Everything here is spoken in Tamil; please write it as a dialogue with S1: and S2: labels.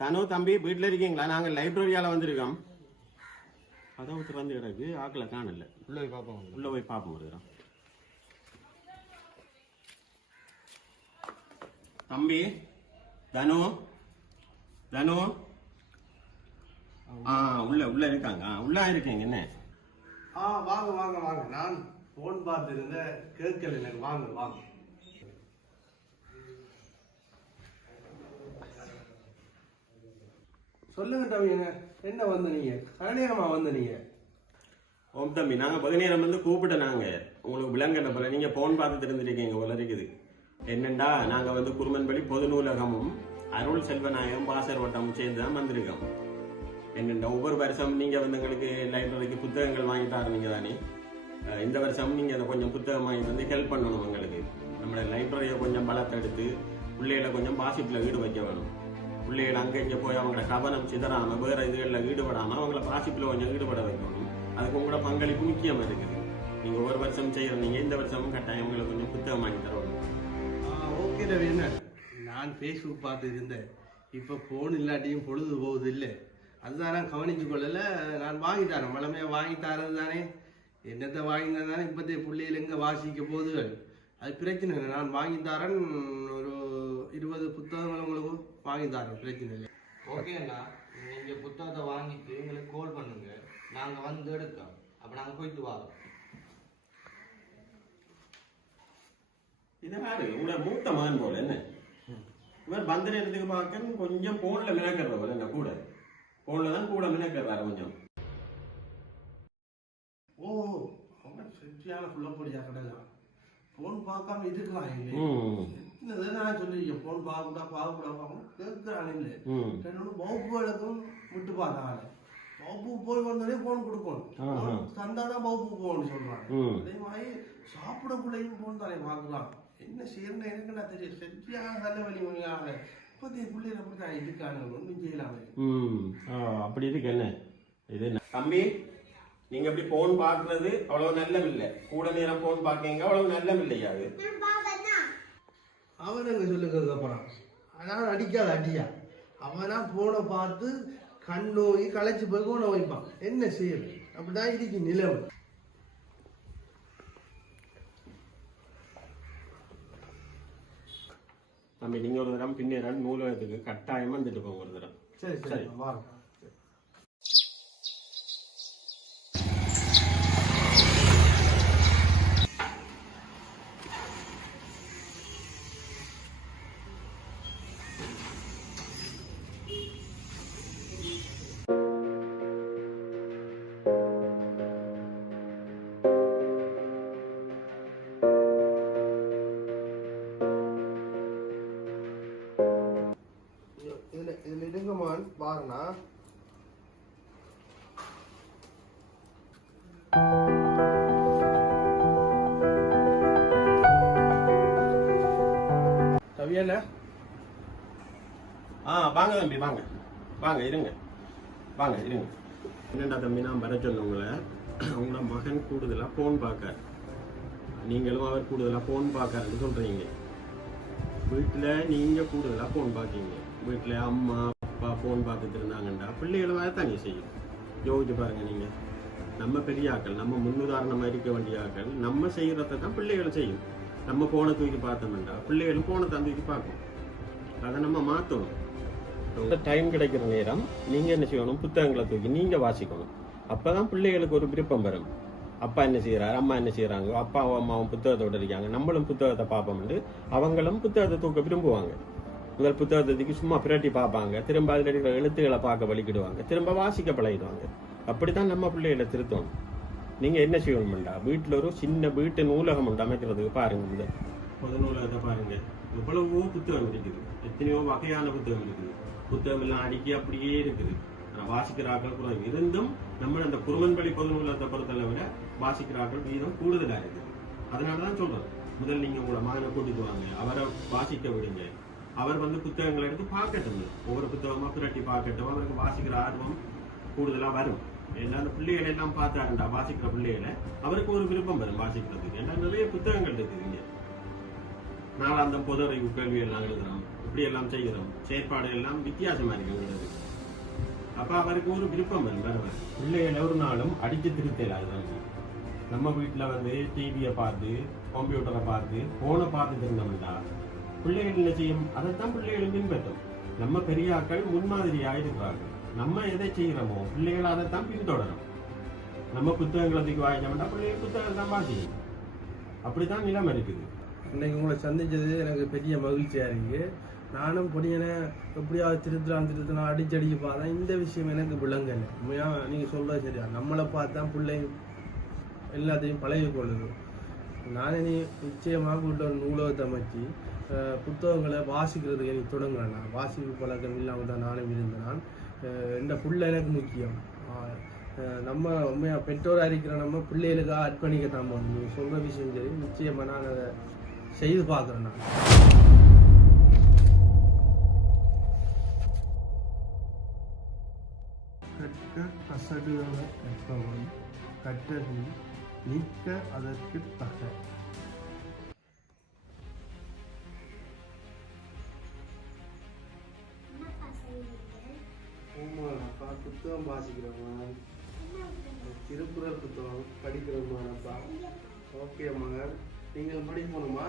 S1: தனு தம்பி வீட்டில் இருக்கீங்களா? நாங்கள் லைப்ரரியால வந்திருக்கோம். அதான் ஒருத்தர் வந்து கிடக்கு. ஆக்களை காணல.
S2: உள்ள போய் பார்ப்போம்.
S1: உள்ள போய் பார்ப்போம் வருகிறோம் தம்பி தனு தனு. ஆ உள்ள உள்ள இருக்காங்க. உள்ள இருக்கீங்க என்ன?
S2: ஆ வாங்க வாங்க வாங்க. நான் போன் பார்த்துருந்தேன் கேட்கல எனக்கு. வாங்க வாங்க. சொல்லுங்க தம்பிங்க என்ன வந்து நீங்க கரணியமா வந்து நீங்க
S1: ஓம் தம்பி நாங்க பகுதி நேரம் வந்து கூப்பிட்ட நாங்க உங்களுக்கு விளங்கன போல? நீங்க போன் பார்த்து தெரிஞ்சிருக்கீங்க போல இருக்குது. என்னண்டா நாங்க வந்து குருமன்படி பொது நூலகமும் அருள் செல்வநாயகம் பாசர் வட்டம் சேர்ந்து தான் வந்திருக்கோம். என்னண்டா ஒவ்வொரு வருஷம் நீங்க வந்து எங்களுக்கு லைப்ரரிக்கு புத்தகங்கள் வாங்கி ஆரம்பிங்க தானே? இந்த வருஷம் நீங்க அதை கொஞ்சம் புத்தகம் வாங்கி வந்து ஹெல்ப் பண்ணணும் எங்களுக்கு. நம்மளோட லைப்ரரியை கொஞ்சம் பலத்தெடுத்து பிள்ளைகளை கொஞ்சம் பாசிட்டில் ஈடு வைக்க வேணும். பிள்ளைகள் அங்கே இங்கே போய் அவங்களோட கவனம் சிதறாமல் வேறு இதுகளில் ஈடுபடாமல் அவங்கள வாசிப்புல கொஞ்சம் ஈடுபட வைக்கணும். அதுக்கு உங்களோட பங்களிப்பு முக்கியம் இருக்குது நீங்கள் ஒவ்வொரு வருஷம் செய்கிறீங்க இந்த வருஷமும் கட்டாயம் உங்களுக்கு கொஞ்சம் புத்தகம் வாங்கி தரணும்.
S2: ஓகே ரவி என்ன? நான் ஃபேஸ்புக் பார்த்து இருந்தேன். இப்போ ஃபோன் இல்லாட்டியும் பொழுது போகுது இல்லை அதுதான் நான் கவனிச்சு கொள்ளலை. நான் வாங்கி தரேன். வளமையா வாங்கி தரது தானே. என்னத்தை வாங்கி தானே இப்போதைய பிள்ளைகள் எங்கே வாசிக்க போகுதுகள்? அது பிரச்சனை இல்லை. நான் வாங்கி தரேன் ஒரு இருபது புத்தகங்கள் உங்களுக்கு வாங்கி தரேன் பிரச்சனை இல்லை.
S3: ஓகேண்ணா நீங்க புத்தகத்தை வாங்கிட்டு எங்களுக்கு கால் பண்ணுங்க. நாங்க வந்து எடுக்கோம் அப்ப நாங்க போயிட்டு வரோம்.
S1: இது யாரு உங்களோட மூத்த மகன் போல என்ன? இவர் பந்த நேரத்துக்கு பார்க்க கொஞ்சம் போன்ல மினக்கிறத போல என்ன கூட? போன்ல தான் கூட மினக்கிறாரு கொஞ்சம்.
S2: ஓ அவன் சரியான ஃபுல்லப்படியா கிடையாது ஃபோன் பார்க்காம இருக்கலாம் இல்லை நான் சொல்லியிருக்கேன் ஃபோன் பார்க்கக்கூடா பார்க்கக்கூடா பார்க்கணும் இல்லை என்னோட வகுப்புகளுக்கும் விட்டு பார்த்தாங்க வகுப்பு போய் வந்தோடனே போன் கொடுக்கணும். தந்தாதான் வகுப்பு போகணும்னு சொல்றாங்க. அதே மாதிரி சாப்பிடக்குள்ளையும் போன் தானே பார்க்கலாம். என்ன செய்யணும் எனக்கு நான் தெரியும் சரியான தலைவலி மொழியாக இப்போதைய பிள்ளைகள் அப்படித்தான் இருக்காங்க. ஒன்றும் செய்யலாமே.
S1: ம். அப்படி இருக்கு என்ன? இது? தம்பி நீங்க இப்படி போன் பாக்குறது அவ்வளவு நல்லம் இல்ல கூட நேரம் போன் பாக்கீங்க அவ்வளவு நல்லம் இல்லையா அது
S2: அவனுங்க சொல்லுங்க அப்புறம் அதான் அடிக்காத அடியா. அவனா போனை பார்த்து கண் நோய் களைச்சு போய் போன வைப்பான். என்ன செய்யுது அப்படிதான் இருக்கு நிலவு.
S1: தம்பி நீங்க ஒரு தரம் பின்னேரம் நூலகத்துக்கு கட்டாயமா வந்துட்டு போங்க ஒரு தரம்
S2: சரி
S1: சரி.
S2: சரி. இடுங்கமான் பாருண்ணா. கவியண்ணா
S1: ஆ வாங்க தம்பி வாங்க. வாங்க இருங்க. வாங்க இருங்க. என்னடா தம்பி நான் வர சொன்ன உங்களை. உங்களோட மகன் கூடுதலா போன் பார்க்க. நீங்களும் அவர் கூடுதலா போன் பார்க்கறன்னு சொல்றீங்க. வீட்டுல நீங்க கூடுதலா போன் பார்க்கீங்க. வீட்டுல அம்மா அப்பா ஃபோன் பார்த்துட்டு இருந்தாங்கண்டா. பிள்ளைகளும் அதை தனி செய்யும். யோசிச்சு பாருங்க நீங்க. நம்ம பெரிய ஆக்கள் நம்ம முன்னுதாரணமா இருக்க வேண்டிய ஆக்கள் நம்ம செய்யறதை தான் பிள்ளைகளும் செய்யும். நம்ம போனை தூக்கி பார்த்தோம்டா பிள்ளைகளும் போனை தான் தூக்கி பார்க்கும். அதை நம்ம மாற்றணும் டைம் கிடைக்கிற நேரம் நீங்க என்ன செய்யணும்? புத்தகங்களை தூக்கி நீங்க வாசிக்கணும். அப்பதான் பிள்ளைகளுக்கு ஒரு விருப்பம் வரும். அப்பா என்ன செய்யறாரு அம்மா என்ன செய்யறாங்க அப்பாவும் அம்மாவும் புத்தகத்தோட இருக்காங்க. நம்மளும் புத்தகத்தை பார்ப்போம்னு அவங்களும் புத்தகத்தை தூக்க விரும்புவாங்க. முதல் புத்தகத்துக்கு சும்மா பிரட்டி பார்ப்பாங்க. திரும்ப அதில் இருக்கிற எழுத்துக்களை பார்க்க வலிக்கிடுவாங்க. திரும்ப வாசிக்க பழகிடுவாங்க. அப்படித்தான் நம்ம பிள்ளைகளை திருத்தணும். நீங்க என்ன செய்யணும்டா வீட்டில் ஒரு சின்ன வீட்டு நூலகம் உண்டு அமைக்கிறதுக்கு பாருங்க முதல். பொது நூலகத்தை பாருங்க. எவ்வளவோ புத்தகம் இருக்குது. எத்தனையோ வகையான புத்தகம் இருக்குது. புத்தகம் எல்லாம் அடுக்கி அப்படியே இருக்குது. வாசிக்கிறார்கள் குறைவு இருந்தும் நம்ம அந்த குருமன்பள்ளி பொது நூலகத்தை பொறுத்தளவு விட வாசிக்கிறார்கள் வீதம் கூடுதலாக இருக்குது. அதனாலதான் சொல்றேன். முதல் நீங்க உங்களோட மகனை கூட்டிட்டு வாங்க. அவரை வாசிக்க விடுங்க. அவர் வந்து புத்தகங்களை எடுத்து பார்க்கட்டும் ஒவ்வொரு புத்தகமாக திரட்டி பார்க்கட்டும். அவருக்கு வாசிக்கிற ஆர்வம் கூடுதலா வரும். ஏன்னா அந்த பிள்ளைகளை எல்லாம் பார்த்தாருண்டா வாசிக்கிற பிள்ளைகளை. அவருக்கு ஒரு விருப்பம் வரும் வாசிக்கிறதுக்கு. ஏன்னா நிறைய புத்தகங்கள் இருக்குது இங்க. பொது அறிவு கேள்வி எல்லாம் எழுதுறோம். இப்படி எல்லாம் செய்கிறோம். செயற்பாடு எல்லாம் வித்தியாசமா இருக்கு எங்களுக்கு அப்ப அவருக்கு ஒரு விருப்பம் வரும் வருவார். பிள்ளைகளை ஒரு நாளும் அடிச்சு திருத்தல நம்ம வீட்டுல வந்து டிவியை பார்த்து கம்ப்யூட்டரை பார்த்து ஃபோனை பார்த்து திருந்தோம்டா பிள்ளைகள் என்ன செய்யும் அதைத்தான் பிள்ளைகளும் பின்பற்றும். நம்ம பெரியாக்கள் முன்மாதிரியா இருக்கிறார்கள் நம்ம எதை செய்கிறோமோ பிள்ளைகள் அதைத்தான் பின்தொடரும். நம்ம புத்தகங்களை தூக்கி வாங்கிட்டோம்னா பிள்ளைகள் புத்தகம் தான் வாசிக்கும். அப்படித்தான் நிலம் இருக்குது.
S2: இன்னைக்கு உங்களை சந்திச்சது எனக்கு பெரிய மகிழ்ச்சியா இருக்கு. நானும் பொடியனை எப்படியாவது திருத்தலாம் திருத்தலாம் அடிச்சடிக்கு பார்த்தேன் இந்த விஷயம் எனக்கு விளங்கலை. உண்மையா நீங்க சொல்றது சரியா. நம்மளை பார்த்தா பிள்ளை எல்லாத்தையும் பழகி கொள்ளுது நானே நீ நிச்சயமாக உள்ள நூலகத்தை அமைச்சு புத்தகங்களை வாசிக்கிறதுக்கு எனக்கு தொடங்குறேன் நான். வாசிப்பு பழக்கம் இல்லாமல் தான் நானும் இருந்தேன் நான். இந்த புள்ள எனக்கு முக்கியம். நம்ம உண்மையாக பெற்றோராக இருக்கிற நம்ம பிள்ளைகளுக்காக அர்ப்பணிக்க தான் போகணும் சொல்கிற விஷயம் சரி. நிச்சயமாக நான் அதை செய்து பார்க்குறேன் நான். கற்க கசடுகள கற்பவன் கற்றது நீக்க அதற்கு தக. ஆமாப்பா புத்தகம் வாசிக்கிறோம்மா திருக்குறள் புத்தகம் படிக்கிறோமாப்பா ஓகே மகன். நீங்கள் படிக்கணுமா